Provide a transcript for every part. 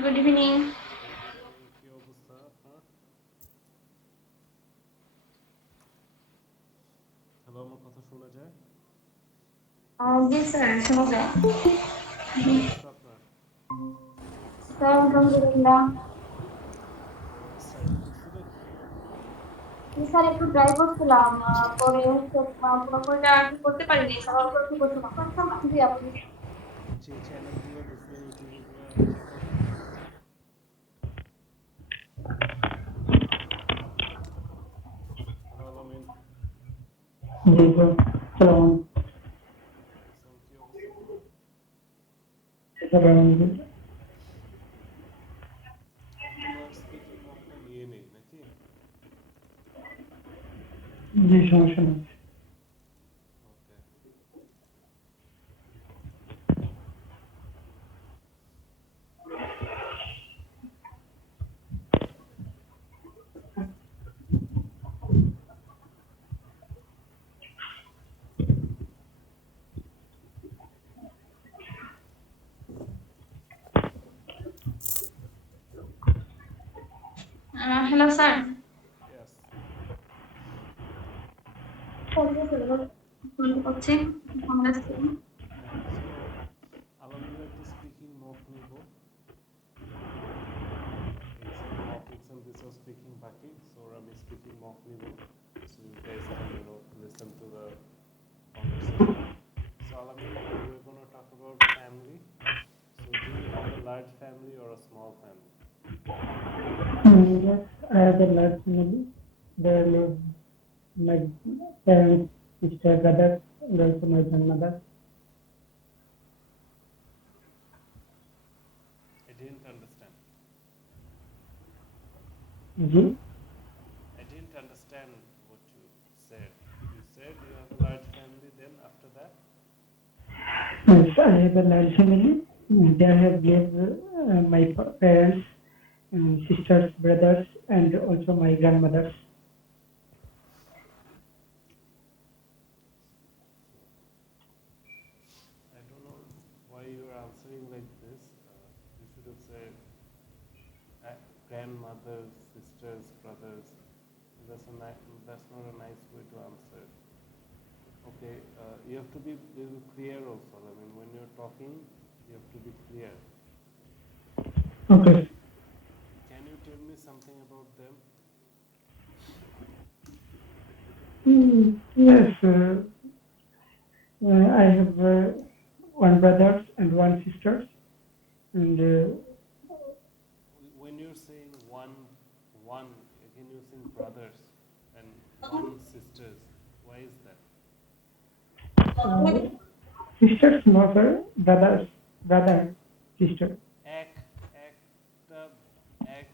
Good evening. Good evening, কি অবস্থা আপনার? হ্যালো, আমার কথা শোনা যায়? জি স্যার, শোনা যায়। কি অবস্থা আপনার? স্যার আলহামদুলিল্লাহ। স্টাডি করছিলেন? জি স্যার, একটু ট্রাই করছিলাম, পরে হচ্ছে পুরোপুরিটা আর কি করতে পারিনি স্যার, অল্প একটু করছিলাম। জি আপনি। যে চ্যানেলগুলো দেখছেন ইউটিউবে চেক করছেন? হ্যালো আল-আমিন। जी सर। सलाम। ওয়ালাইকুম আসসালাম, কি অবস্থা তোমার? सर। তোমার স্পিকিং মকটা নিয়ে নেই নাকি? जी समस्या नहीं। ওকে। Hello sir. ইয়েস। শুনতে পাচ্ছি। আমরা হ্যাঁ, সো আলহামদুলিল্লাহ একটা স্পিকিং মক নিব। এক্সাম মক এক্সাম দিছে, স্পিকিং বাকি, সো আমি স্পিকিং মক নিব, so you guys can listen to the conversation. So Al-amin, we're going to talk about family. So do you have a large family or a small family? Yes, I have a large family. There live my parents, sister, brother, and also my grandmother. I didn't understand. जी I didn't understand what you said. You said you have a large family, then after that? yes, I have a large family. There have lived my parents, sisters, brothers, and also my grandmothers. I don't know why you're answering like this. You should have said grandmothers, sisters, brothers. That's not a nice way to answer. Okay, you have to be little clear also. I mean, when you're talking, you have to be clear. Okay. Can you tell me something about them? Yes, I have one brother and one sister, and When you're saying one, again you're saying brothers and one sisters. Why is that? uh, sisters, mother, brothers, brother, sister. এক একটা এক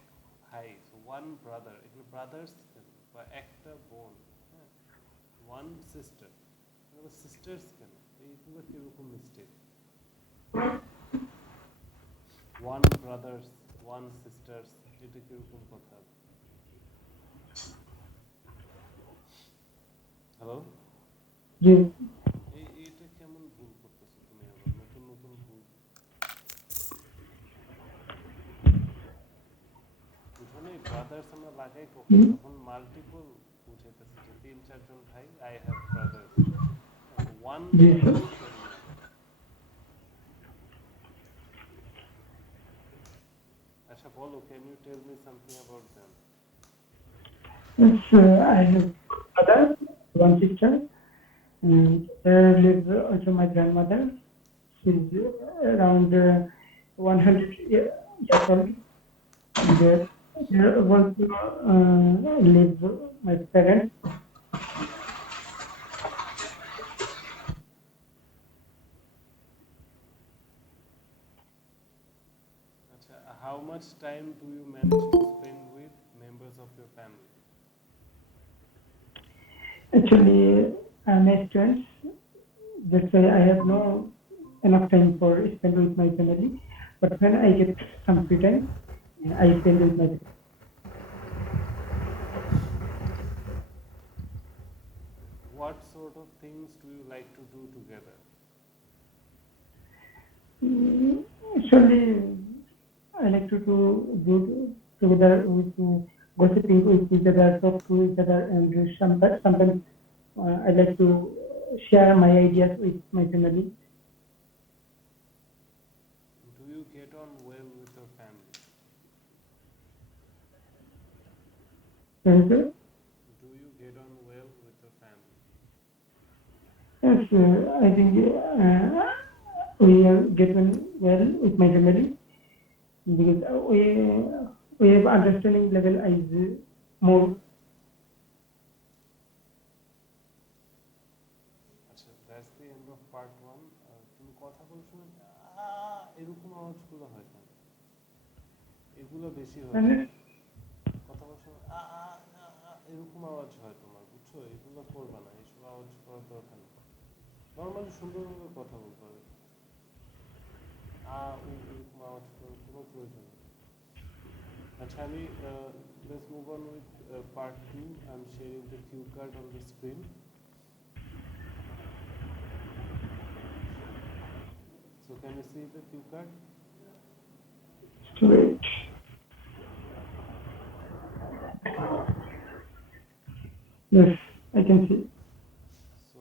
ভাই, so one brother, এগুলো brothers বা একটা বোন, হ্যাঁ, one sister, এগুলো sisters কেন? এইগুলো কিরকম mistake? one brothers, one sisters, এটা কিরকম কথা? হ্যালো, जी এইটা কেমন ভুল করতেছো তুমি? আবার নতুন নতুন ভুল বুঝো ব্রাদার্স আমরা লাগাই কখন? যখন মাল্টিপল বুঝাইতেছে যে তিন চারজন ভাই, আই হ্যাভ ব্রাদার্স। ওয়ান जी सर। ব্রাদার্স কেমনে আবার? আচ্ছা বলো, can you tell me something about them? Yes, I have brother, one sister, and there lives also my grandmother. She's around 100 years old. There, there also live my parents. আচ্ছা, how much time do you manage to spend with members of your family? Actually, I'm a student. That's why I have no enough time for spend with my family. But when I get some free time, I spend with my What sort of things do you like to do together? family. Actually, I like to do together with gossiping with each other, talk to each other, and sometimes I like to share my ideas with my family. Do you get on well with your family? And Do you get on well with your family? yes, I think we are getting well with my family because we have understanding level is more. আচ্ছা, that's the end of part one. তুমি কথা বলার সময় এরকম আওয়াজগুলো হয় কেন? এগুলো বেশি হয় And তোমার। কথা বলার সময় এরকম আওয়াজ হয় তোমার, বুঝছো? এগুলো করবা না, এইসব আওয়াজ করার দরকার নেই। নর্মালি সুন্দরভাবে কথা বলতে হবে। এরকম আওয়াজ করার কোনো প্রয়োজন নেই। আচ্ছা, আমি let's move on with part two. I am sharing the cue card on the screen. So can you see the cue card? wait, yes, I can see. So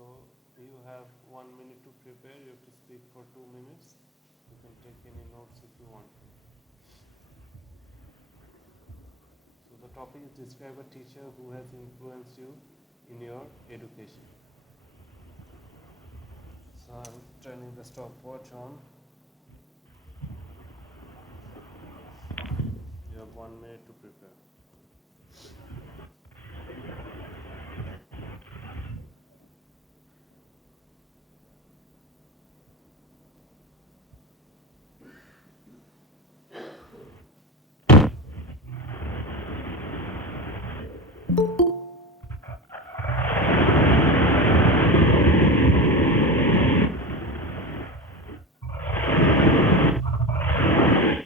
you have 1 minute to prepare. You have to speak for 2 minutes. You can take any notes if you want to. So the topic is describe a teacher who has influenced you in your education. So I'm turning the stopwatch on. You have 1 minute to prepare.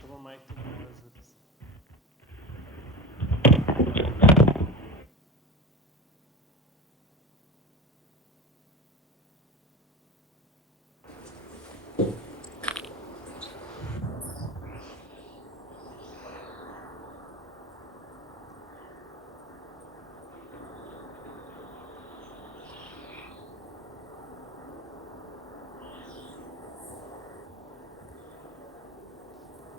তোমার মাইক থেকে নয়েজ হচ্ছে।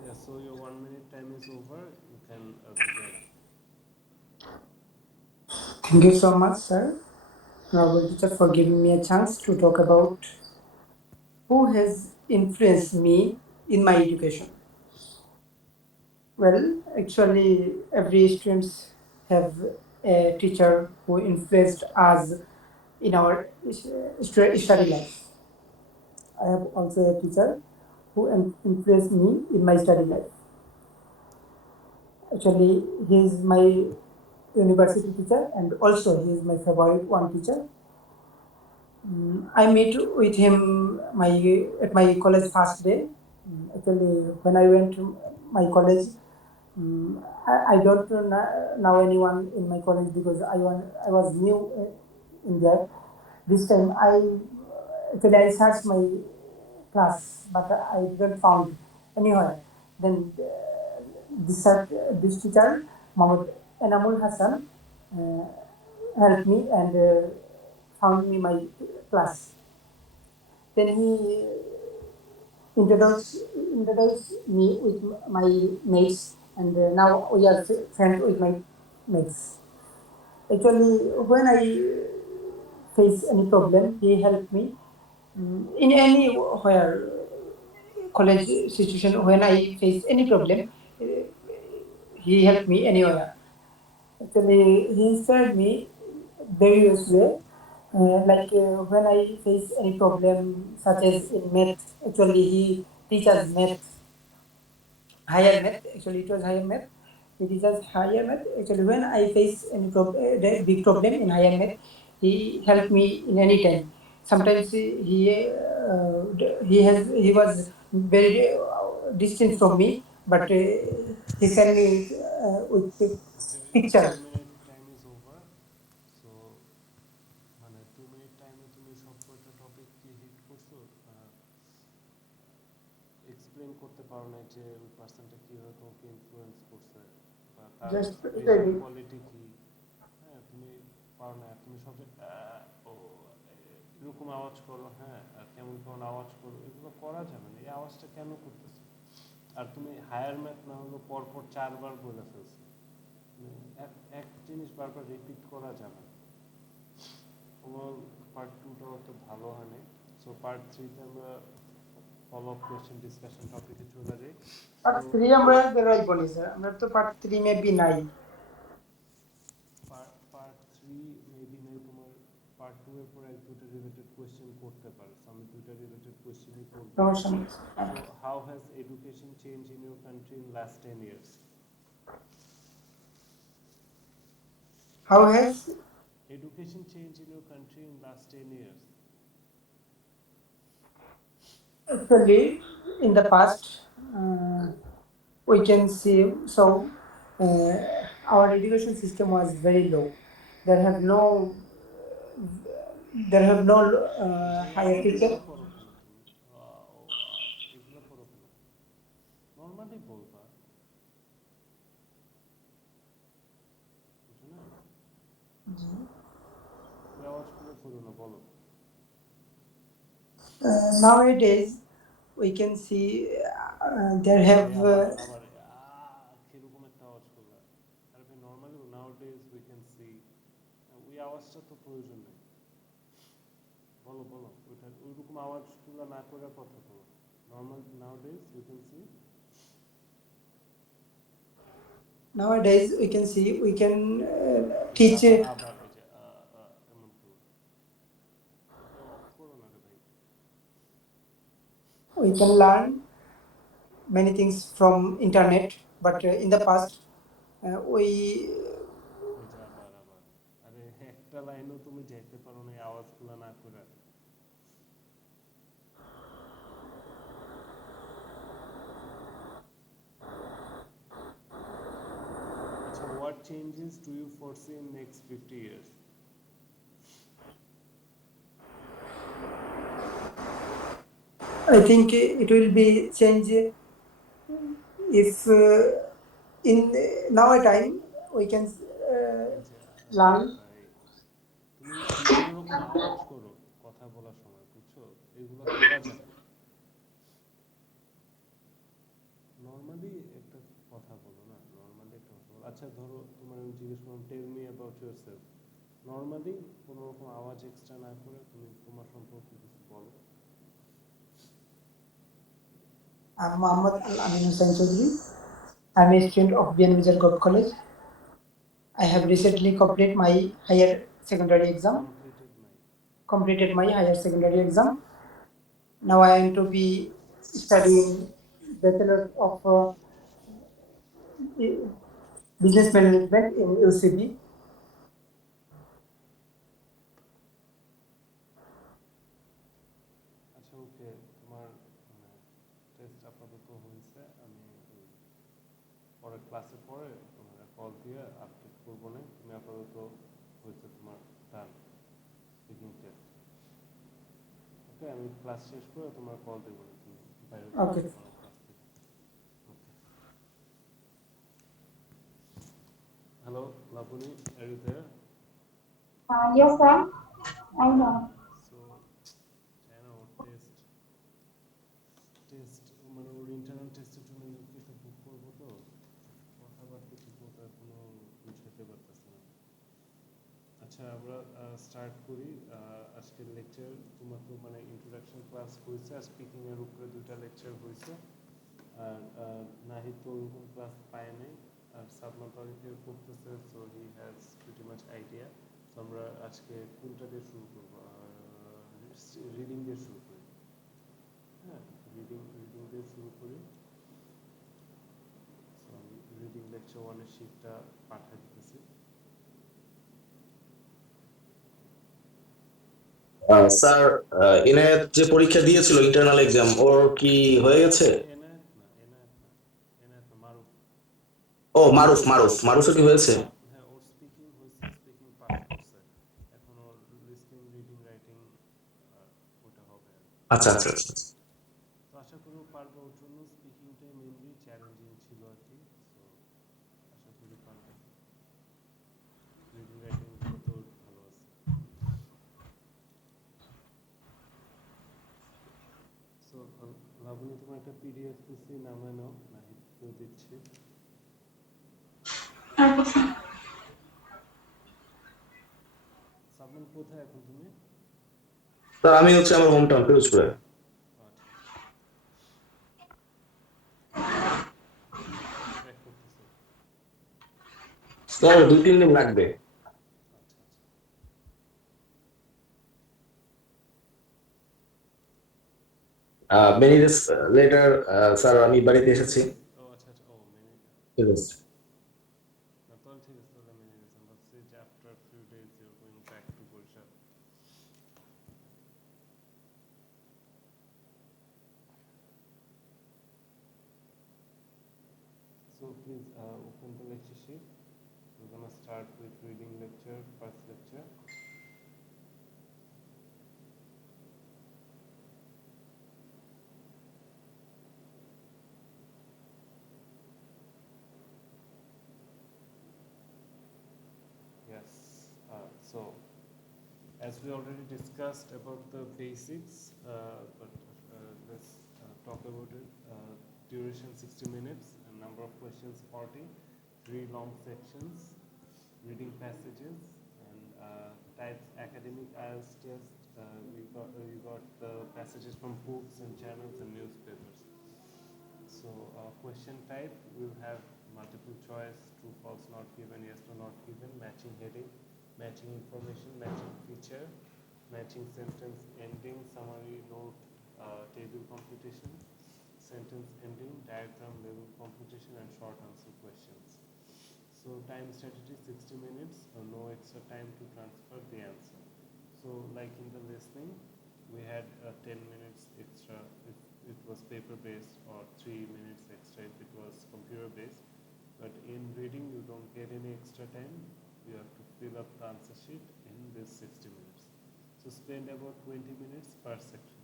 Yeah, so your 1 minute time is over. You can begin. Thank you so much, sir, Honorable teacher, for giving me a chance to talk about who has influenced me in my education. Well, actually, every students have a teacher who influenced us in our study life. I have also a teacher who influenced me in my study life. Actually, he is my university teacher and also he is my favorite one teacher. I met with him at my college first day. Actually, when I went to my college, I don't know anyone in my college because I was new in there. This time I searched my class, but I didn't found anywhere. Then this teacher, Mohammed Enamul Hassan, uh, helped me and found me my class. Then he introduced me with my mates, and now we are friends with my mates. Actually, when I face any problem, he helped me in anywhere college situation. When I face any problem, uh, he helped me anywhere. Actually, he inspired me various way. When I face any problem, such as in math, actually he teaches math, higher math. Actually, it was higher math. He teaches higher math. Actually, when I face any big problem in higher math, he helped me in any time. Sometimes he was very distant from me, but he sent me with Okay, your picture. 2 minute time is over. So মানে 2 minute টাইমে তুমি সব কয়টা টপিক কি হিট করছো? এক্সপ্লেন করতে পারো না যে ওই পার্সনটা কীভাবে তোমাকে ইনফ্লুয়েন্স করছে বা তার জাস্ট স্পেশাল কোয়ালিটি কী। হ্যাঁ, তুমি পারো না, তুমি সব ও এরকম আওয়াজ করো, হ্যাঁ, আর কেমন কেমন আওয়াজ করো, এগুলো করা যাবে না। এই আওয়াজটা কেন করতেছো? আর তুমি হায়ার ম্যাথ না হলো পরপর 4বার বলে ফেলছো, এক এক জিনিস বারবার রিপিট করা যাবে না। ওভারঅল পার্ট 2টা অত ভালো হয়নি। সো পার্ট 3তে আমরা ফলো আপ কোয়েশ্চেন ডিসকাশন টপিকে চলে যাই। সো পার্ট 3 আমরা বেরোইবনি স্যার, আমরা তো পার্ট 3 মেবি নাই। পার্ট 3 মেবি নাই তোমার। পার্ট 2 এর পর এক দুটো রিলেটেড কোয়েশ্চেন করতে পারে, সো আমি দুটো রিলেটেড কোয়েশ্চেনই করব। সমস্যা নেই। So how has education change in your country in last 10 years? How has Education change in your country in last 10 years? actually in the past we can see, so uh, our education system was very low. There have no there have no higher এগুলো teacher. করো কেন তুমি? এগুলো করো কেন? নর্মালি বলবা, বুঝো না? ওই আওয়াজগুলো করো না, বলো। Nowadays we can see there এই have আবার আবার কিরকম একটা আওয়াজ করলা। আরে ভাই, নর্মালি নাও ডেজ উই ক্যান সি, ওই আওয়াজটা তো প্রয়োজন নেই। বলো বলো, ওইটা ওইরকম আওয়াজগুলো না করে কথা বলো। নর্মাল নাও days we can see. nowadays we can see we can এই যে teach আবার আবার এই যে এমন করো, এটা অফ করো না রে ভাই। we can learn many things from internet, but in the past we ওই যে আবার আবার, আরে একটা লাইনও তুমি যাইতে পারো না এই আওয়াজগুলো না করে। আচ্ছা, what changes do you foresee in next 50 years? I think it will be change if in now a time we can এই যে learn. ভাই, তুমি বিভিন্ন রকম আওয়াজ করো কথা বলার সময়, বুঝছো? এগুলো করা যাবে না। নর্মালি একটা কথা বলো না, নর্মালি একটা কথা বলো। আচ্ছা ধরো তোমার আমি জিজ্ঞেস করলাম tell me about yourself, normally কোনো রকম আওয়াজ এক্সট্রা না করে তুমি তোমার সম্পর্কে কিছু বলো। I'm Muhammad Al-amin Chaudhary. I'm a student of BN Vijay Gop College. I have recently completed my higher secondary exam. Completed নাই? Completed my higher secondary exam. Now I am to be studying Bachelor of Business Management in UCB. আচ্ছা ওকে, তোমার মানে টেস্ট আপাতত হয়েছে। আমি ওই পরের ক্লাসে পরে তোমার কল দিয়ে আপডেট করবো না। তুমি আপাতত হয়েছে তোমার ডান স্পিকিং টেস্ট। ওকে, আমি ক্লাস শেষ করে তোমার কল দেবো না, তুমি বাইরে চলে Okay. যেতে পারো ক্লাস থেকে। Okay, hello Labani, are you there? Yes, sir. I know. So চাই না ওর টেস্ট টেস্ট মানে ওর ইন্টারনাল টেস্টের জন্য ইউকেতে বুক করবো, তো কথাবার্তা ঠিক মতো এখনো বুঝাতে পারতেছে না। আচ্ছা আমরা স্টার্ট করি আজকের লেকচার। তোমার তো মানে ইন্ট্রোডাকশন ক্লাস হয়েছে, আর স্পিকিংয়ের উপরে 2টা লেকচার হয়েছে। আর নাহিদ তো ওরকম ক্লাস পায় নাই, আর সাবনা তারিখের করতেছে, so he has pretty much idea. তো আমরা আজকে কোনটা দিয়ে শুরু করবো? রিডিং দিয়ে শুরু করি। হ্যাঁ, রিডিং দিয়ে শুরু করি। সো আমি রিডিং লেকচার 1-এর শিটটা পাঠিয়ে দিতেছি। স্যার, এনায়েত যে পরীক্ষা দিয়েছিল ইন্টারনাল এক্সাম, ওর কি হয়ে গেছে? এনায়েত না, এনায়েত না, এনায়েত না, মারুফ। ও মারুফ, মারুফের কি হয়েছে? হ্যাঁ, ওর স্পিকিং হয়েছে, স্পিকিং পাস করছে। এখন ওর লিসনিং, রিডিং, রাইটিং ওটা হবে আর কি। আচ্ছা আচ্ছা আচ্ছা। তো আশা করি ও পারবে। ওর জন্য লাবণী তোমার একটা পিডিএফ দিচ্ছি, নামায় নাও, নাহিদকেও দিচ্ছি। আচ্ছা। সাবমান কোথায় এখন তুমি? স্যার আমি হচ্ছে আমার হোম টাউন পিরোজপুরে। আচ্ছা আচ্ছা, কবে ব্যাক করতেছো? স্যার 2-3 দিন লাগবে। আচ্ছা আচ্ছা। মেনি ডেজ লেটার স্যার আমি বাড়িতে এসেছি। ও আচ্ছা আচ্ছা, ও মেনি, ঠিক আছে। না তাহলে ঠিক আছে, তাহলে মেনি ডেজ। আমি ভাবছি যে after few days you're going back to Barishal. So please open the lecture sheet. We're gonna start with reading lecture, first lecture. Yes. So as we already discussed about the basics, but let's talk about it. Duration 60 minutes, and number of questions 40, 3 long sections, reading passages, and types academic IELTS test. We got the passages from books and channels and newspapers. So question type will have multiple choice, true, false, not given, yes or not given, matching heading, matching information, matching feature, matching sentence ending, summary, note, table computation, sentence ending, diagram, label computation, and short answer questions. So time strategy 60 minutes, no extra time to transfer the answer. So like in the listening, we had 10 minutes extra if it was paper based, or 3 minutes extra if it was computer based. But in reading, you don't get any extra time. You have to fill up the answer sheet in this 60 minutes. So spend about 20 minutes per section.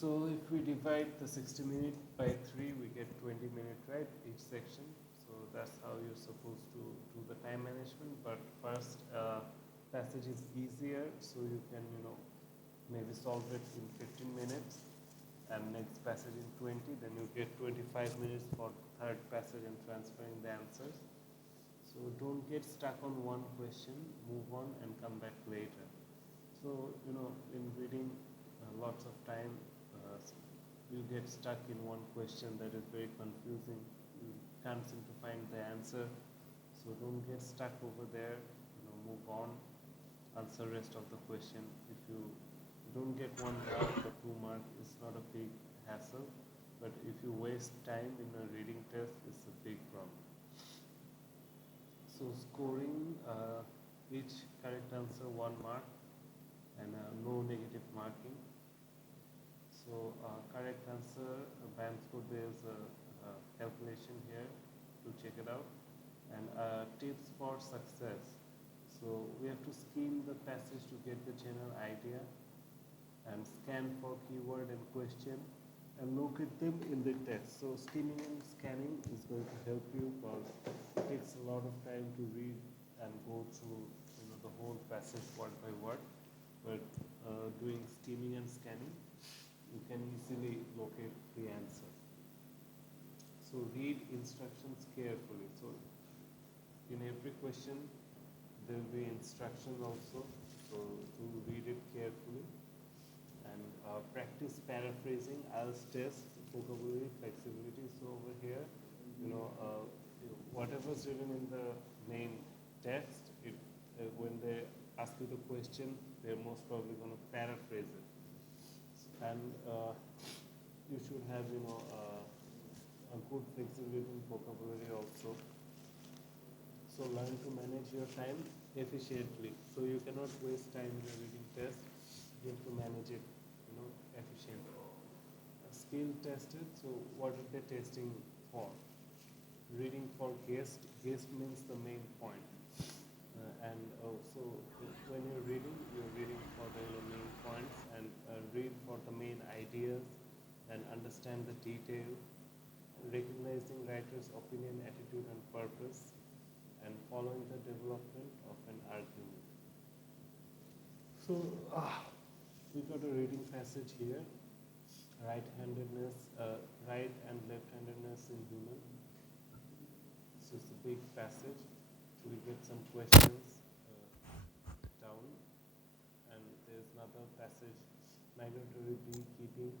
So if we divide the 60 minutes by 3, we get 20 minutes, right, each section. So that's how you're supposed to do the time management. But first passage is easier, so you can, maybe solve it in 15 minutes, and next passage in 20, then you get 25 minutes for third passage and transferring the answers. So don't get stuck on one question, move on and come back later. So, in reading lots of time, you get stuck in one question that is very confusing. You can't seem to find the answer. So don't get stuck over there, move on, answer rest of the question. If you don't get 1 mark or 2 mark, it's not a big hassle. But if you waste time in a reading test, it's a big problem. So scoring, each correct answer 1 mark, and no negative marking. So correct answer, BAM score, there's a calculation here to check it out. And tips for success. So we have to skim the passage to get the general idea, and scan for keyword and question, and locate them in the text. So skimming and scanning is going to help you, because it takes a lot of time to read and go through the whole passage word by word. But doing skimming and scanning, you can easily locate the answer. So read instructions carefully. So in every question there will be instructions also, so to read it carefully. And practice paraphrasing, IELTS test, vocabulary, flexibility. So over here, whatever's written in the main text, when they ask you the question, they're most probably going to paraphrase it. And you should have, a good flexibility in vocabulary also. So learn to manage your time efficiently. So you cannot waste time in a reading test. You have to manage it, efficiently. Skill tested. So what are they testing for? Reading for guest. Guest means the main point. And also when you're reading for the main points, and read for the main ideas, and understand the detail, recognizing writer's opinion, attitude, and purpose, and following the development of an argument. So we got a reading passage here. Right-handedness, right and left-handedness in human. So it's a big passage. So we get some questions down, and there's another passage, migratory beekeeping,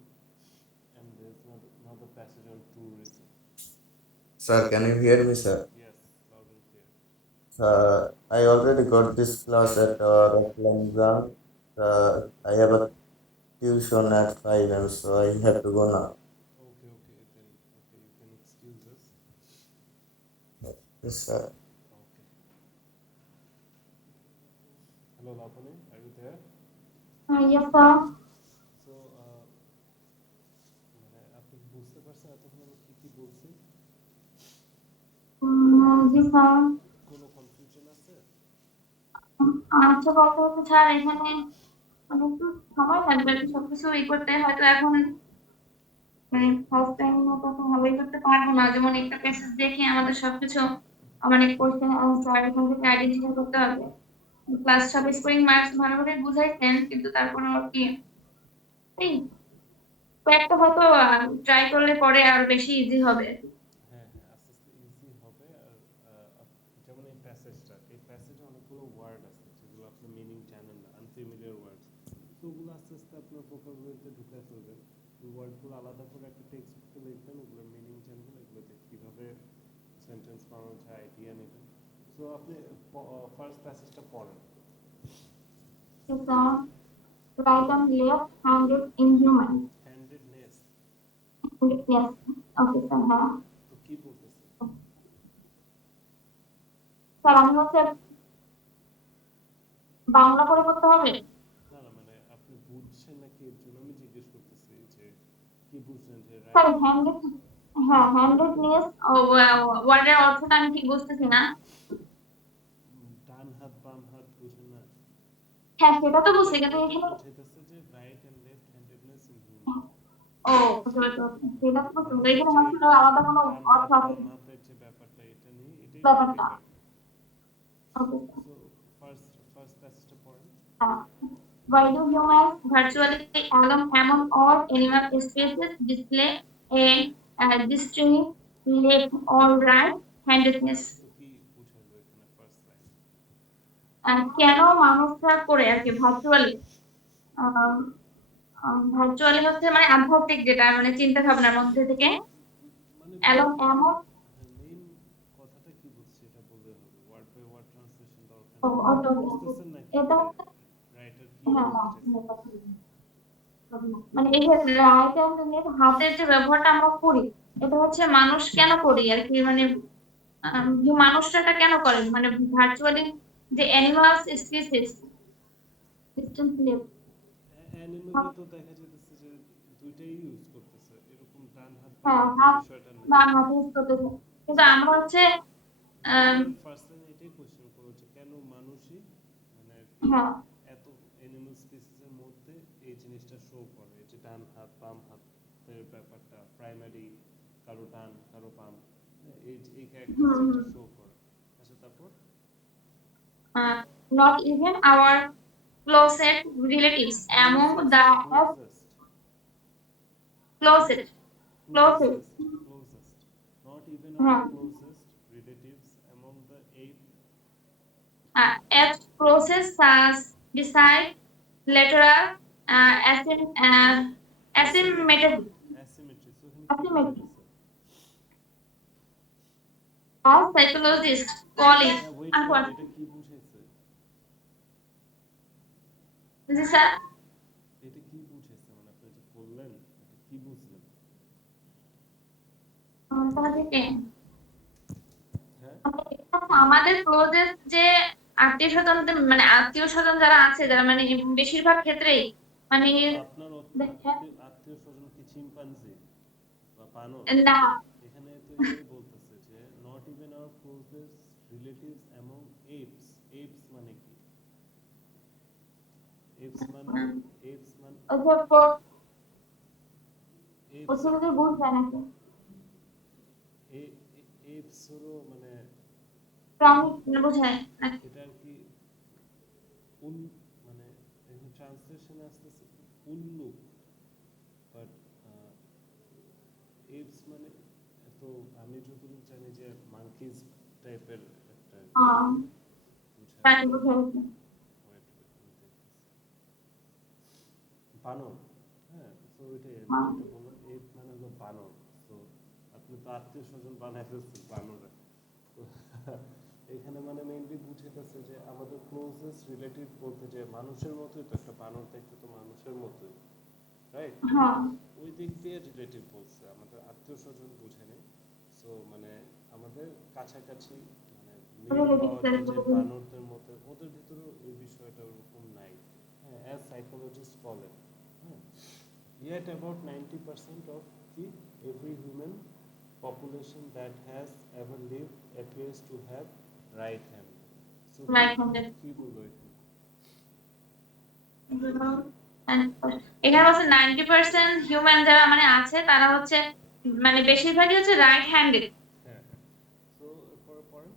and there's another passage on tourism. Sir, can you hear me, sir? Yes, loud and clear. I already got this class at Rockland Ground. I have a tuition at 5 and so I have to go now. Okay, then okay, you can excuse us. Yes, sir. Okay. Hello, Laboni, are you there? Yes, sir. So, মানে আপনি বুঝতে পারছেন এতক্ষণ আমি কি বলছি? জি স্যার। কোনো কনফিউশন আছে? আচ্ছা, কথা হচ্ছে স্যার এখানে মানে একটু সময় লাগবে আর কি সবকিছু করতে, হয়তো এখন মানে ফার্স্ট টাইম মতো তো ভালোই করতে পারবো না। যেমন একটা প্যাসেজ দেখে আমাদের সবকিছু মানে কোশ্চেন আনসার এখান থেকে আইডেন্টিফাই করতে হবে। ক্লাস সব স্কোরিং মার্কস ভালোভাবে বুঝাইছেন, কিন্তু তারপর আর কি এই কয়েকটা হয়তো ট্রাই করলে পরে আর বেশি ইজি হবে। হ্যাঁ, আস্তে আস্তে ইজি হবে। আর যেমন এই প্যাসেজে অনেকগুলো ওয়ার্ড আছে যেগুলো আপনি মিনিং জানেন না, আনফেমিলিয়ার ওয়ার্ডস। তো ওগুলো আস্তে আস্তে আপনার ভোকাবুলারিতে ঢুকায় ফেলবেন। ওই ওয়ার্ডগুলো আলাদা করে একটা টেক্সট বুকে লিখবেন, ওগুলোর মিনিং জানবেন, এগুলোতে কীভাবে সেন্টেন্স বানানো যায় আইডিয়া নেবেন। সো আপনি ফার্স্ট প্যাসেজটা পড়েন। Right and left-handed in humans. হ্যান্ডেডনেস Yes. Okay, sir. হ্যাঁ। তো কি বলতেছে? স্যার আমি হচ্ছে বাংলা করে করতে হবে। না মানে আপনি বুঝছেন নাকি এর জন্য আমি জিজ্ঞেস করতেছি যে কি বুঝছেন যে স্যার রাইট। হ্যান্ডেড, হ্যাঁ হ্যান্ডেডনেস ওয়ার্ডের অর্থটা আমি ঠিক বুঝতেছি না। ডান হাত বাম হাত বুঝেন না? হ্যাঁ সেটা তো বুঝছি, কিন্তু এটা এখানে বুঝাইতেছে যে right and left handedness in human. ও সেটা তো সেটা তো বুঝছি, মানে এই এখানে যে আসলে আলাদা কোনো ডান অর্থ হাত আছে বাম হাতের যে ব্যাপারটা, এটা নিয়ে এটাই ব্যাপারটা। টপিক আর কি। ওকে সো ফার্স্ট প্যাসেজটা পড়েন। Sir. Why do humans virtually among all animal species display a distinct left or right-handedness? তো কি বুঝাইলো এখানে ফার্স্ট লাইন? কেন মানুষরা করে আর কি ভার্চুয়ালি, ভার্চুয়ালি হচ্ছে মানে আধ্যাত্মিক, যেটা মানে চিন্তা ভাবনার মধ্যে থেকে মানে এমন এমন মেইন কথাটা কি বুঝছি এটা বলতে হবে, ওয়ার্ড বাই ওয়ার্ড ট্রান্সলেশন দরকার ও, নেই। অত বুঝতেছেন নাকি এটা যে হচ্ছে রাইটার কি হ্যাঁ বলতে চাইছে? মানে এই যে রাইট এন্ড লেফট হাতের যে ব্যবহারটা আমরা করি, এটা হচ্ছে মানুষ কেন করি আর কি, মানে যে মানুষরা এটা কেন করে, মানে ভার্চুয়ালি যে অ্যানিমালস স্পিসিস ডিস্টেন্স লেফট। অ্যানিমেলে তো দেখা যেতেছে যে দুইটাই ইউজ করতেছে, এরকম ডান হাত বাম হ্যাঁ হাতের হাত বিষয়টা নেই। বা হাত ইউজ করতেছে, কিন্তু আমরা হচ্ছে আম, এখানে ফার্স্ট লাইনে এটাই কোশ্চেন করো যে কেন মানুষই মানে আর কি হ্যাঁ এত অ্যানিমাল স্পিসিসের মধ্যে এই জিনিসটা শো করে, যে ডান হাত বাম হাতের ব্যাপারটা প্রাইমারি, কারো ডান কারো বাম, এই ক্যারেক্টারিস্টিকটা শো করে। আচ্ছা তারপর not even our closest relatives among the closest closest closest closest not even our হ্যাঁ closest relatives among the eight at process as beside lateral asymmetry asymmetry asymmetry so এখানে কি asymmetry বুঝাইতেছে? as psychologists call it হ্যাঁ wait unquote. এটা কি বুঝাইছে? জি স্যার। এটা কি বুঝাইছে মানে আপনি যে বললেন এটা কি বুঝলেন? তাদেরকে হ্যাঁ আমাদের ক্লোজেস্ট যে আত্মীয় স্বজন, মানে আত্মীয় স্বজন যারা আছে, যারা মানে বেশিরভাগ ক্ষেত্রেই মানে আপনার আত্মীয় স্বজন কি চিম্পাঞ্জি বা বানর? না এখানে তো এটাই বলতেছে যে not even our closest relatives among apes. Apes মানে কি? এপস মানে এপস মানে ওই যে এপস পশ্চিমবঙ্গের বুঝ যায় নাকি এপস হলো মানে প্রাণী বোঝায় নাকি? এটা আর কি মানে ট্রান্সলেশন আসতেছে উল্লুক, বাট এপস মানে, তো আমি যতটুকু জানি যে মাঙ্কিজ টাইপের একটা বুঝা তাকে বোঝাচ্ছে। বানর। হ্যাঁ, তো ওইটাই আমি যেটা বললাম, এপ মানে হলো বানর। তো আপনি তো আত্মীয় স্বজন বানায় ফেলছেন বানরে। তো এখানে মানে মেইনলি বুঝাইতেছে যে আমাদের ক্লোজেস্ট রিলেটিভ বলতে যে মানুষের মতোই তো, একটা বানর দেখতে তো মানুষের মতোই, রাইট? হ্যাঁ, ওই দিক দিয়ে রিলেটিভ বলছে, আমাদের আত্মীয় স্বজন বুঝে নেই। সো মানে আমাদের কাছাকাছি, মানে মিল পাওয়া যায় যে বানরদের মতো, ওদের ভিতরেও এই বিষয়টা ওরকম নাই। হ্যাঁ, অ্যাজ সাইকোলজিস্ট বলে। হ্যাঁ, yet about 90% of the every human population that has ever lived appears to have right hand. So কি বলবো এখানে? এখানে হচ্ছে 90% হিউম্যান যারা মানে আছে তারা হচ্ছে মানে বেশিরভাগই হচ্ছে রাইট হ্যান্ডেড। হ্যাঁ, সো পরে পরে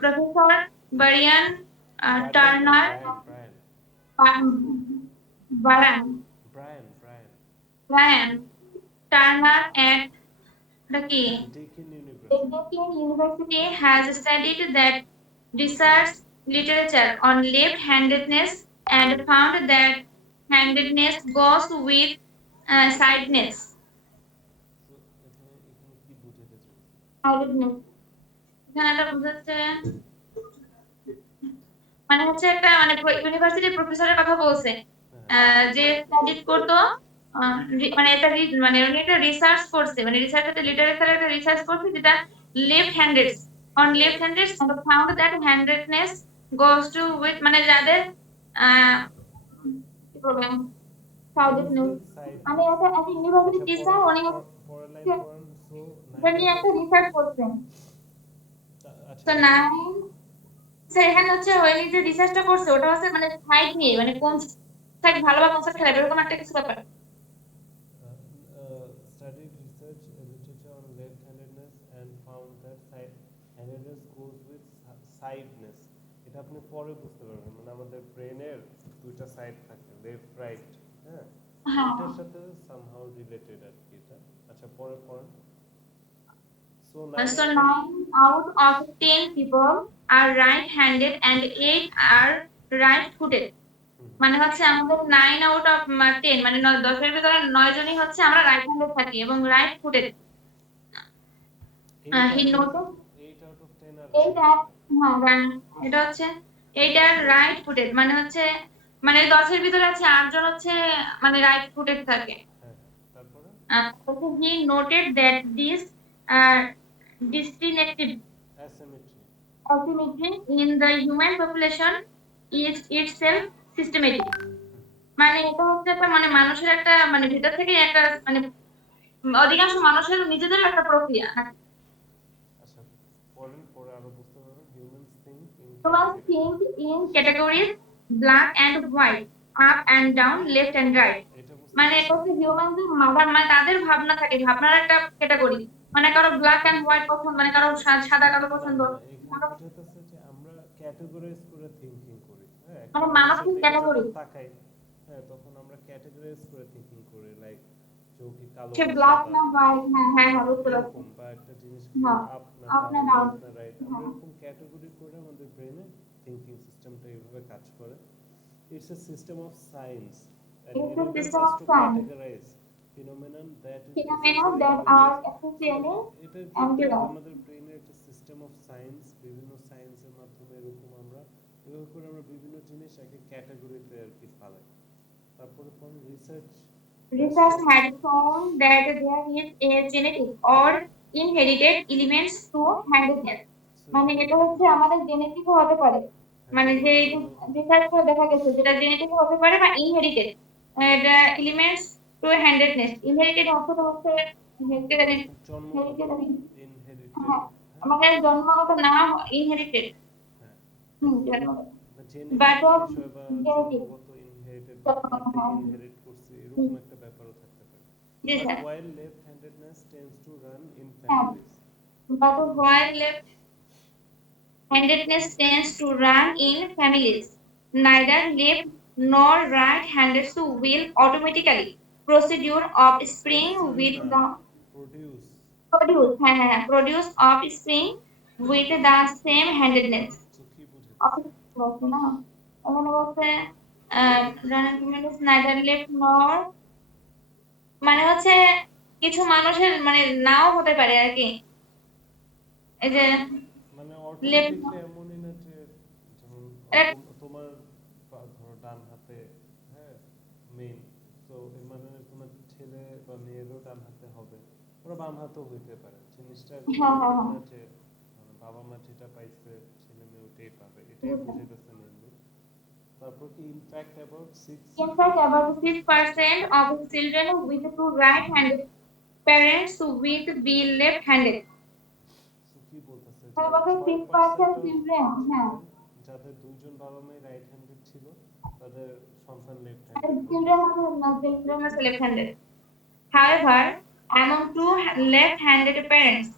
প্রফেসর বারিয়ান গার্ডিয়ান না, Turner Brian Brian Baran Brian Brian Brian Turner at the key Deakin University. Egyptian University has studied that research literature on left-handedness and found that handedness goes with sidedness. So এখানে এখানে কি বুঝাতে চাইছে? Sidedness. এখানে একটা বোঝাচ্ছে মানে হচ্ছে একটা মানে ইউনিভার্সিটির প্রফেসরের কথা বলছে, হ্যাঁ, যে স্টাডি করতো, মানে এটা মানে উনি একটা রিসার্চ করছে, মানে রিসার্চ একটা লিটারেচার একটা রিসার্চ করছে যেটা left handed on left handed and found that handedness goes to with মানে যাদের কি বলবেন goes সাউথনেস, with মানে sideness. একটা একটা ইউনিভার্সিটি আচ্ছা, টিচার পরের উনি পরের লাইন হচ্ছে পড়েন। সো এটা নিয়ে একটা রিসার্চ করছেন। আচ্ছা, তো নাইন এখানে হচ্ছে ওই যে রিসার্চটা করছে ওটা হচ্ছে মানে সাইড নিয়ে মানে কোন সাইড ভালো বা কোন সাইড খারাপ এরকম একটা কিছু ব্যাপার। studied research literature on left-handedness and found that handedness goes with sideness. এটা আপনি পরে বুঝতে পারবেন, মানে আমাদের ব্রেনের দুইটা সাইড থাকে, লেফট রাইট। হ্যাঁ, হ্যাঁ, এটার সাথে সামহাউ রিলেটেড আর কি এটা। আচ্ছা, পরে পড়েন। So so 9 out of 10 people are right-handed and 8 are right-footed. মানে হচ্ছে আমাদের 9 out of 10 মানে 10-এর ভিতরে 9 জনই হচ্ছে আমরা রাইট হ্যান্ডেড থাকি এবং right footed. He noted 8 out of 10 আর এইট রাইট। আর হ্যাঁ এটা হচ্ছে 8 আর রাইট ফুটেড মানে হচ্ছে মানে 10-এর ভিতরে আছে 8 জন হচ্ছে মানে রাইট ফুটেড থাকে। হ্যাঁ, তারপরে he noted that this distinctive asymmetry. asymmetry in the human population is itself systematic. মানে এটা হচ্ছে একটা মানে মানুষের একটা মানে ভিতর থেকে একটা মানে অধিকাংশ মানুষের নিজেদের একটা প্রক্রিয়া। আচ্ছা, পড়েন, পরে আরো বুঝতে পারবেন। Humans think in Humans category. think in categories black and white, up and down, left and right. এটা বুঝতে মানে এটা পারছেন? হচ্ছে হিউম্যানদের মাথার মানে তাদের ভাবনা থাকে, ভাবনার একটা ক্যাটাগরি, মানে কারো ব্ল্যাক এন্ড হোয়াইট পছন্দ, মানে কারো সাদা কালো না পছন্দ, না না, এখানে কারো বুঝাইতেছে যে আমরা ক্যাটাগরাইজ করে থিঙ্কিং করি। হ্যাঁ, একটা মানে মানুষের মানসিক দিকে ক্যাটাগরি, যখন তাকাই, হ্যাঁ, তখন আমরা ক্যাটাগরাইজ করে থিঙ্কিং করি, লাইক কেউ কি কালো সে না ব্ল্যাক সাদা। না হোয়াইট, হ্যাঁ হ্যাঁ হ্যাঁ হ্যাঁ, বুঝতে পারছি। এরকম, বা একটা জিনিস কি হ্যাঁ, আপ না আপনার ডাউন, ডাউন, লেফট না রাইট, আমরা হ্যাঁ, এরকম ক্যাটাগরি করে আমাদের ব্রেনে থিঙ্কিং সিস্টেমটা এইভাবে কাজ করে। It's a system of science that it's a enables system us of to science, categorize phenomenon that is phenomena essentially that are ambiguous. So essentially এটা কি কি ambiguous. আমাদের ব্রেনের একটা সিস্টেম অফ সায়েন্স, বিভিন্ন সায়েন্সের মাধ্যমে এরকম আমরা এভাবে করে আমরা বিভিন্ন জিনিস আগে ক্যাটাগরিতে আর কি ফালাই। তারপরে পরে research Research had shown that there is a genetic or inherited elements to handedness. মানে এটা হচ্ছে আমাদের জেনেটিক হতে পারে, মানে যে রিসার্চ করে দেখা গেছে যেটা জেনেটিক হতে পারে বা ইনহেরিটেড, এটা এলিমেন্টস টু হ্যান্ডেডনেস। ইনহেরিটেড অর্থটা হচ্ছে হেরিডিটারি, জন্মগত, হেরিডিটারি, ইনহেরিটেড। হ্যাঁ আমাদের জন্মগত না ইনহেরিটেড, হ্যাঁ, জন্মগত বা বাট জেনেটিক অফ বিষয়, বা জেনেটিক, জন্মগত ইনহেরিটেড, বা মার থেকে ইনহেরিট করছি, এরকম একটা ব্যাপারও থাকতে পারে। জি But sir, while left-handedness tends to run in হ্যাঁ families. But while handedness tends to run in families. Neither left nor right-handed will automatically procedure of spring Proceed with না, the produce. produce of spring with the same handedness. তো কি বুঝাইতেছে? বলছে না এখানে বলছে neither left nor মানে হচ্ছে কিছু মানুষের মানে নাও হতে পারে আর কি এই যে মানে লেফট অটোমেটিকলি এমনই না যে যেমন তোমার ধরো ডান হাতে, হ্যাঁ, মেইন, তো এর মানে তোমার ছেলে বা মেয়েরও ডান হাতে হবে, ওরা বাম হাতেও হইতে পারে। জিনিসটা আর কি হ্যাঁ হ্যাঁ এরকম হ্যাঁ না যে মানে বাবা মা যেটা পাইছে ছেলে মেয়ে ওটাই পাবে, এটাই বুঝাইতেছে মেনলি। তারপর কি in fact about 6 In fact, about 6% of children with two right-handed parents with be left-handed. কি বলতেছে যে তার মধ্যে 6% 6% অফ children, হ্যাঁ, চিলড্রেন যাদের দুইজন বাবা মাই রাইট হ্যান্ডেড ছিল তাদের সন্তান লেফট and হ্যান্ডেড children হইতেছে। are children are left-handed. However, among two left-handed parents,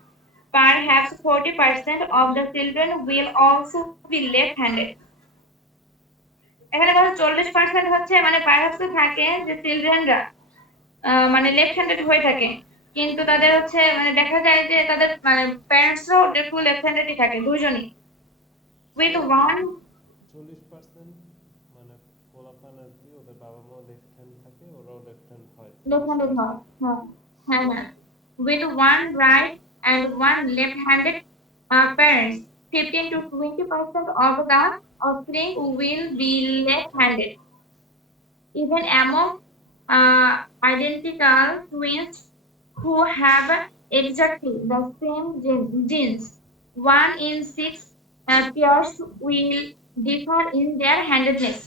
perhaps 40% of the children will also be left-handed. এখানে বলা 40% হচ্ছে মানে পারহাপস থাকে যে চিলড্রেনরা মানে লেফট হ্যান্ডেড হয়ে থাকে কিন্তু তাদের হচ্ছে মানে দেখা যায় যে তাদের মানে প্যারেন্টসরাও একটু লেফট হ্যান্ডেডই থাকে দুইজনই সো উইথ ওয়ান 40% মানে পোলাপান আর কি ওদের বাবা মা লেফট হ্যান্ড থাকে, ওরাও লেফট হ্যান্ড হয় লেফট হ্যান্ডেড হয় 40%। হ্যাঁ হ্যাঁ হ্যাঁ with one right and one left handed parents 15 to 20% of the offspring will be left handed even among identical twins who have exactly the same genes. One in six pairs will differ in their handedness.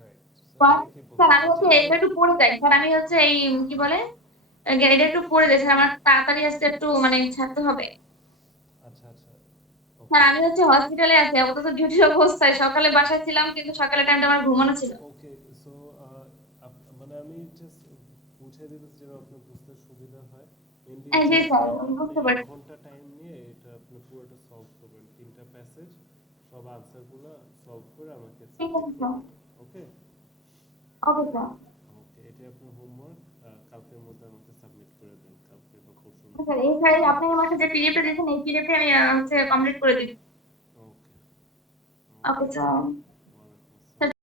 Right, so But, এটা কি স্যার আমি বলতেছে হচ্ছে যাদের, এটা একটু পড়ে যাই স্যার আমি হচ্ছে এই কি বলে এটা একটু পড়ে যাই স্যার আমার তাড়াতাড়ি আসতে একটু মানে ছাড়তে হবে আচ্ছা আচ্ছা, স্যার ওকে আমি হচ্ছে হসপিটালে আছি আপাতত ডিউটির অবস্থায় সকালে বাসায় ছিলাম কিন্তু সকালে টাইমটা আমার ঘুমানো ছিল ওকে। সো মানে আমি জাস্ট বুঝে দিতেছি যেন আপনার বুঝতে সুবিধা হয়। মেনলি জি জাস্ট স্যার আপনি বুঝতে 1 পারছি ঘন্টা টাইম নিয়ে এটা আপনি পুরোটা সলভ করবেন, 3টা প্যাসেজ সব আনসারগুলো সলভ করে আমাকে ঠিক সাবমিট আছে স্যার করবেন। ওকে ওকে স্যার ওকে, এটা আপনার হোমওয়ার্ক, কালকের মধ্যে আমাকে সাবমিট করে দিন, কালকে বা পরশুর স্যার মধ্যে। এই স্যার আপনি আমাকে যে পিডিএফটা দিয়েছেন এই পিডিএফটা আমি হচ্ছে কমপ্লিট করে দিচ্ছি ওকে ওকে ওকে। স্যার